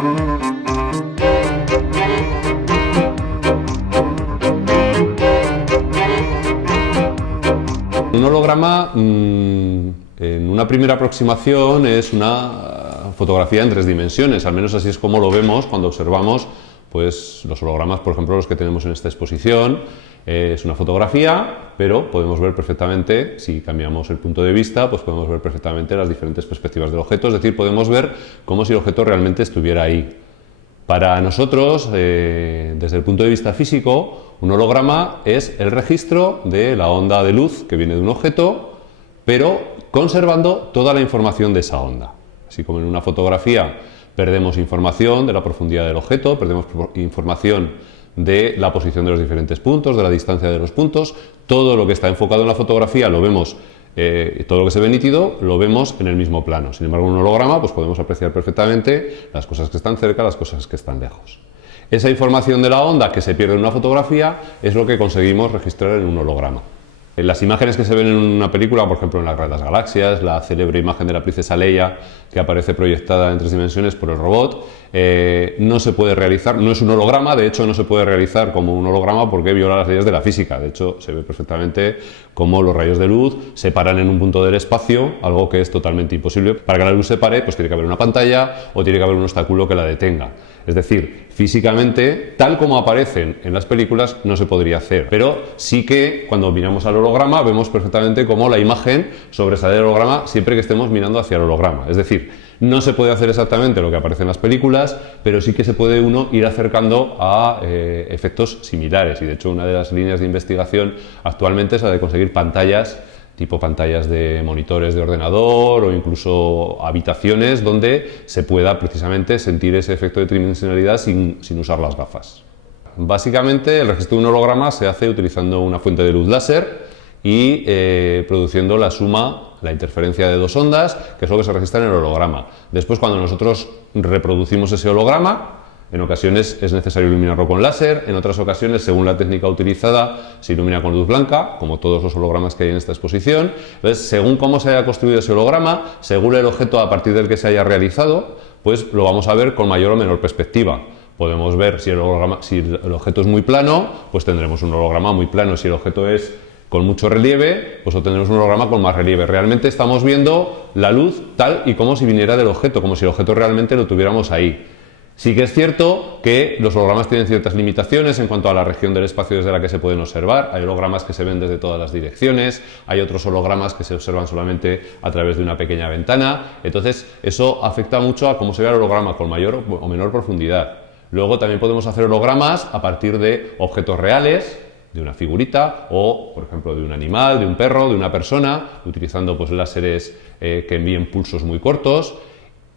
Un holograma, en una primera aproximación, es una fotografía en 3 dimensiones, al menos así es como lo vemos cuando observamos pues, los hologramas, por ejemplo, los que tenemos en esta exposición. Es una fotografía, pero podemos ver perfectamente, si cambiamos el punto de vista, pues podemos ver perfectamente las diferentes perspectivas del objeto, es decir, podemos ver como si el objeto realmente estuviera ahí. Para nosotros, desde el punto de vista físico, un holograma es el registro de la onda de luz que viene de un objeto, pero conservando toda la información de esa onda. Así como en una fotografía perdemos información de la profundidad del objeto, perdemos información de la posición de los diferentes puntos, de la distancia de los puntos, todo lo que está enfocado en la fotografía lo vemos, todo lo que se ve nítido lo vemos en el mismo plano. Sin embargo, en un holograma pues podemos apreciar perfectamente las cosas que están cerca, las cosas que están lejos. Esa información de la onda que se pierde en una fotografía es lo que conseguimos registrar en un holograma. Las imágenes que se ven en una película, por ejemplo en La Guerra de las Galaxias, la célebre imagen de la princesa Leia que aparece proyectada en 3 dimensiones por el robot, no se puede realizar, no es un holograma, de hecho no se puede realizar como un holograma porque viola las leyes de la física. De hecho se ve perfectamente cómo los rayos de luz se paran en un punto del espacio, algo que es totalmente imposible. Para que la luz se pare, pues tiene que haber una pantalla o tiene que haber un obstáculo que la detenga. Es decir, físicamente, tal como aparecen en las películas, no se podría hacer. Pero sí que cuando miramos al holograma vemos perfectamente cómo la imagen sobresale del holograma siempre que estemos mirando hacia el holograma. Es decir, no se puede hacer exactamente lo que aparece en las películas, pero sí que se puede uno ir acercando a efectos similares. Y de hecho una de las líneas de investigación actualmente es la de conseguir pantallas tipo pantallas de monitores de ordenador o incluso habitaciones donde se pueda precisamente sentir ese efecto de tridimensionalidad sin usar las gafas. Básicamente el registro de un holograma se hace utilizando una fuente de luz láser y produciendo la suma, la interferencia de 2 ondas, que es lo que se registra en el holograma. Después, cuando nosotros reproducimos ese holograma, en ocasiones es necesario iluminarlo con láser, en otras ocasiones, según la técnica utilizada, se ilumina con luz blanca, como todos los hologramas que hay en esta exposición. Entonces, según cómo se haya construido ese holograma, según el objeto a partir del que se haya realizado, pues lo vamos a ver con mayor o menor perspectiva. Podemos ver si el objeto es muy plano, pues tendremos un holograma muy plano. Si el objeto es con mucho relieve, pues obtendremos un holograma con más relieve. Realmente estamos viendo la luz tal y como si viniera del objeto, como si el objeto realmente lo tuviéramos ahí. Sí que es cierto que los hologramas tienen ciertas limitaciones en cuanto a la región del espacio desde la que se pueden observar. Hay hologramas que se ven desde todas las direcciones, hay otros hologramas que se observan solamente a través de una pequeña ventana. Entonces, eso afecta mucho a cómo se ve el holograma con mayor o menor profundidad. Luego también podemos hacer hologramas a partir de objetos reales, de una figurita o, por ejemplo, de un animal, de un perro, de una persona, utilizando pues láseres que envíen pulsos muy cortos.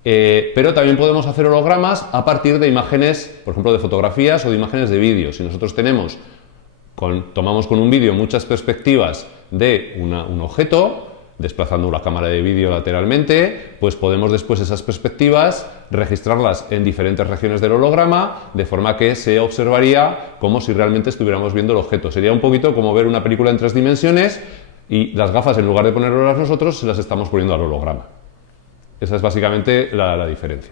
Pero también podemos hacer hologramas a partir de imágenes, por ejemplo, de fotografías o de imágenes de vídeo. Si nosotros tomamos con un vídeo muchas perspectivas de un objeto, desplazando la cámara de vídeo lateralmente, pues podemos después esas perspectivas registrarlas en diferentes regiones del holograma, de forma que se observaría como si realmente estuviéramos viendo el objeto. Sería un poquito como ver una película en 3 dimensiones y las gafas, en lugar de ponerlas nosotros, se las estamos poniendo al holograma. Esa es básicamente la diferencia.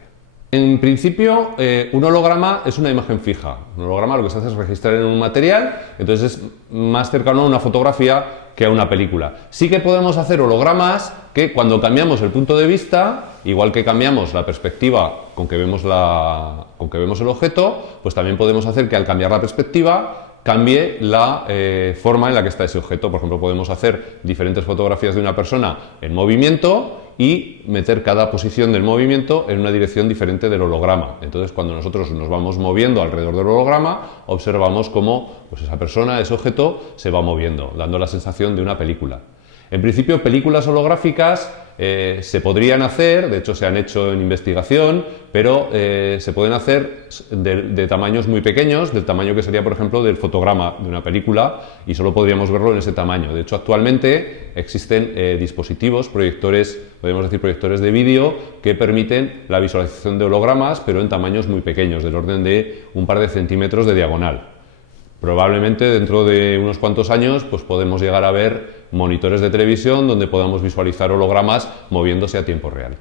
En principio, un holograma es una imagen fija. Un holograma lo que se hace es registrar en un material, entonces es más cercano a una fotografía que a una película. Sí que podemos hacer hologramas que cuando cambiamos el punto de vista, igual que cambiamos la perspectiva con que vemos el objeto, pues también podemos hacer que al cambiar la perspectiva cambie la forma en la que está ese objeto. Por ejemplo, podemos hacer diferentes fotografías de una persona en movimiento y meter cada posición del movimiento en una dirección diferente del holograma. Entonces, cuando nosotros nos vamos moviendo alrededor del holograma, observamos cómo pues, esa persona, ese objeto, se va moviendo, dando la sensación de una película. En principio, películas holográficas se podrían hacer, de hecho se han hecho en investigación, pero se pueden hacer de tamaños muy pequeños, del tamaño que sería, por ejemplo, del fotograma de una película, y solo podríamos verlo en ese tamaño. De hecho, actualmente existen dispositivos, proyectores, podemos decir proyectores de vídeo, que permiten la visualización de hologramas, pero en tamaños muy pequeños, del orden de un par de centímetros de diagonal. Probablemente dentro de unos cuantos años pues podemos llegar a ver monitores de televisión donde podamos visualizar hologramas moviéndose a tiempo real.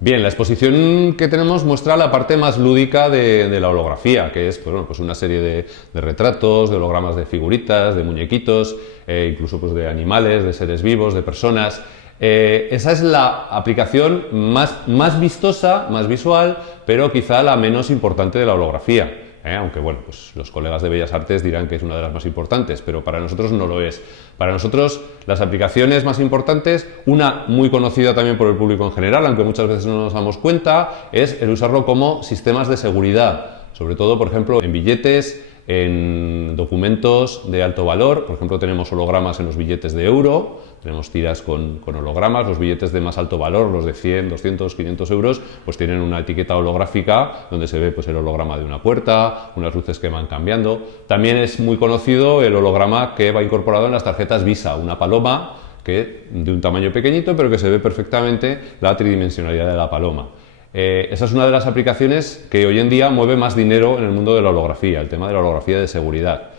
Bien, la exposición que tenemos muestra la parte más lúdica de la holografía, que es pues, bueno, pues una serie de retratos, de hologramas de figuritas, de muñequitos, incluso pues, de animales, de seres vivos, de personas. Esa es la aplicación más vistosa, más visual, pero quizá la menos importante de la holografía. Aunque bueno, pues los colegas de Bellas Artes dirán que es una de las más importantes, pero para nosotros no lo es. Para nosotros las aplicaciones más importantes, una muy conocida también por el público en general, aunque muchas veces no nos damos cuenta, es el usarlo como sistemas de seguridad, sobre todo, por ejemplo, en billetes, en documentos de alto valor. Por ejemplo, tenemos hologramas en los billetes de euro, tenemos tiras con hologramas. Los billetes de más alto valor, los de 100, 200, 500 euros, pues tienen una etiqueta holográfica donde se ve pues, el holograma de una puerta, unas luces que van cambiando. También es muy conocido el holograma que va incorporado en las tarjetas Visa, una paloma que, de un tamaño pequeñito, pero que se ve perfectamente la tridimensionalidad de la paloma. Esa es una de las aplicaciones que hoy en día mueve más dinero en el mundo de la holografía, el tema de la holografía de seguridad.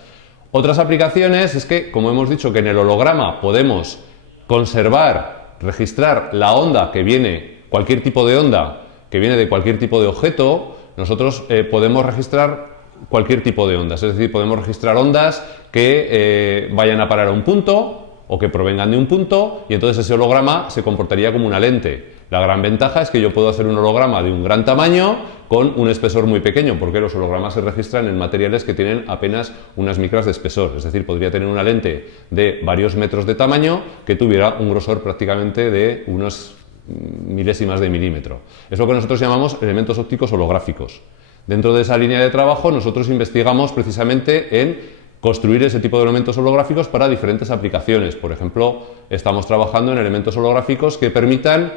Otras aplicaciones es que, como hemos dicho, que en el holograma podemos conservar, registrar la onda que viene, cualquier tipo de onda que viene de cualquier tipo de objeto. Nosotros podemos registrar cualquier tipo de ondas, es decir, podemos registrar ondas que vayan a parar a un punto o que provengan de un punto, y entonces ese holograma se comportaría como una lente. La gran ventaja es que yo puedo hacer un holograma de un gran tamaño con un espesor muy pequeño, porque los hologramas se registran en materiales que tienen apenas unas micras de espesor. Es decir, podría tener una lente de varios metros de tamaño que tuviera un grosor prácticamente de unos milésimas de milímetro. Es lo que nosotros llamamos elementos ópticos holográficos. Dentro de esa línea de trabajo nosotros investigamos precisamente en construir ese tipo de elementos holográficos para diferentes aplicaciones. Por ejemplo, estamos trabajando en elementos holográficos que permitan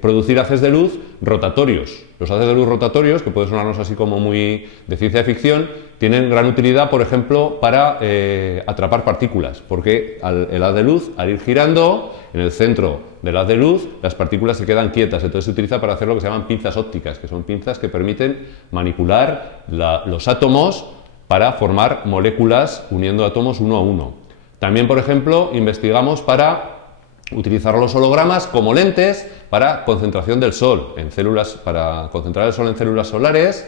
producir haces de luz rotatorios. Los haces de luz rotatorios, que puede sonarnos así como muy de ciencia ficción, tienen gran utilidad, por ejemplo, para atrapar partículas, porque el haz de luz, al ir girando, en el centro del haz de luz, las partículas se quedan quietas. Entonces se utiliza para hacer lo que se llaman pinzas ópticas, que son pinzas que permiten manipular los átomos para formar moléculas uniendo átomos uno a uno. También, por ejemplo, investigamos para utilizar los hologramas como lentes para concentración del sol en células, para concentrar el sol en células solares.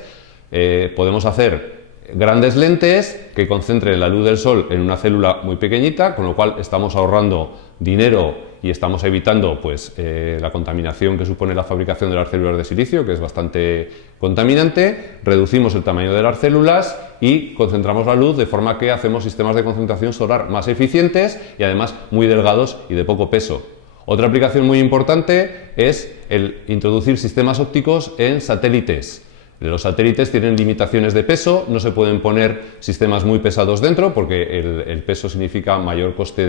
Podemos hacer grandes lentes que concentren la luz del sol en una célula muy pequeñita, con lo cual estamos ahorrando dinero y estamos evitando pues, la contaminación que supone la fabricación de las células de silicio, que es bastante contaminante. Reducimos el tamaño de las células y concentramos la luz de forma que hacemos sistemas de concentración solar más eficientes y además muy delgados y de poco peso. Otra aplicación muy importante es el introducir sistemas ópticos en satélites. Los satélites tienen limitaciones de peso, no se pueden poner sistemas muy pesados dentro porque el peso significa mayor coste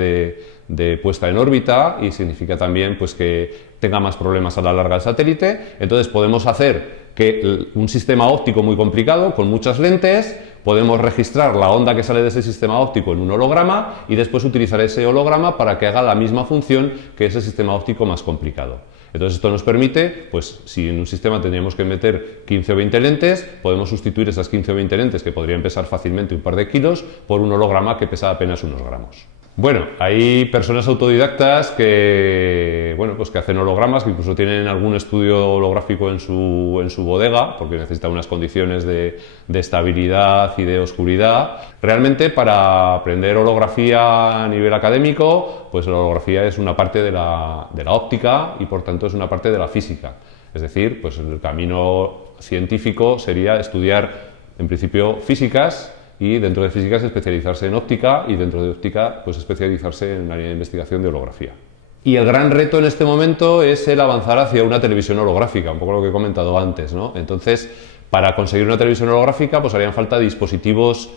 de puesta en órbita y significa también pues, que tenga más problemas a la larga el satélite. Entonces podemos hacer que un sistema óptico muy complicado, con muchas lentes, podemos registrar la onda que sale de ese sistema óptico en un holograma y después utilizar ese holograma para que haga la misma función que ese sistema óptico más complicado. Entonces esto nos permite, pues si en un sistema tendríamos que meter 15 o 20 lentes, podemos sustituir esas 15 o 20 lentes, que podrían pesar fácilmente un par de kilos, por un holograma que pesa apenas unos gramos. Bueno, hay personas autodidactas que, bueno, pues que hacen hologramas, que incluso tienen algún estudio holográfico en su bodega, porque necesitan unas condiciones de estabilidad y de oscuridad. Realmente, para aprender holografía a nivel académico, pues la holografía es una parte de la óptica y por tanto es una parte de la física. Es decir, pues el camino científico sería estudiar, en principio, físicas, y dentro de físicas especializarse en óptica y dentro de óptica pues especializarse en el área de investigación de holografía. Y el gran reto en este momento es el avanzar hacia una televisión holográfica, un poco lo que he comentado antes, ¿no? Entonces, para conseguir una televisión holográfica pues harían falta dispositivos,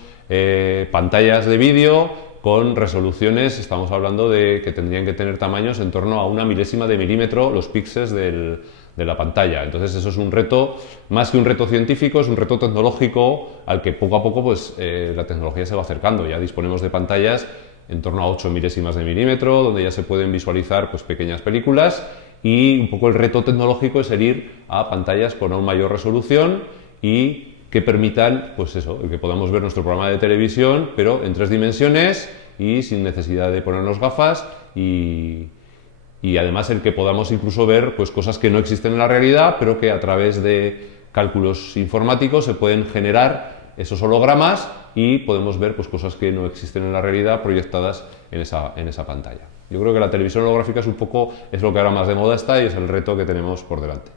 pantallas de vídeo con resoluciones, estamos hablando de que tendrían que tener tamaños en torno a una milésima de milímetro los píxeles de la pantalla. Entonces eso es un reto, más que un reto científico, es un reto tecnológico al que poco a poco pues, la tecnología se va acercando. Ya disponemos de pantallas en torno a 8 milésimas de milímetro, donde ya se pueden visualizar pues, pequeñas películas, y un poco el reto tecnológico es el ir a pantallas con aún mayor resolución y que permitan, pues eso, que podamos ver nuestro programa de televisión, pero en 3 dimensiones y sin necesidad de ponernos gafas y y además el que podamos incluso ver pues, cosas que no existen en la realidad, pero que a través de cálculos informáticos se pueden generar esos hologramas y podemos ver pues, cosas que no existen en la realidad proyectadas en esa pantalla. Yo creo que la televisión holográfica es lo que ahora más de moda está y es el reto que tenemos por delante.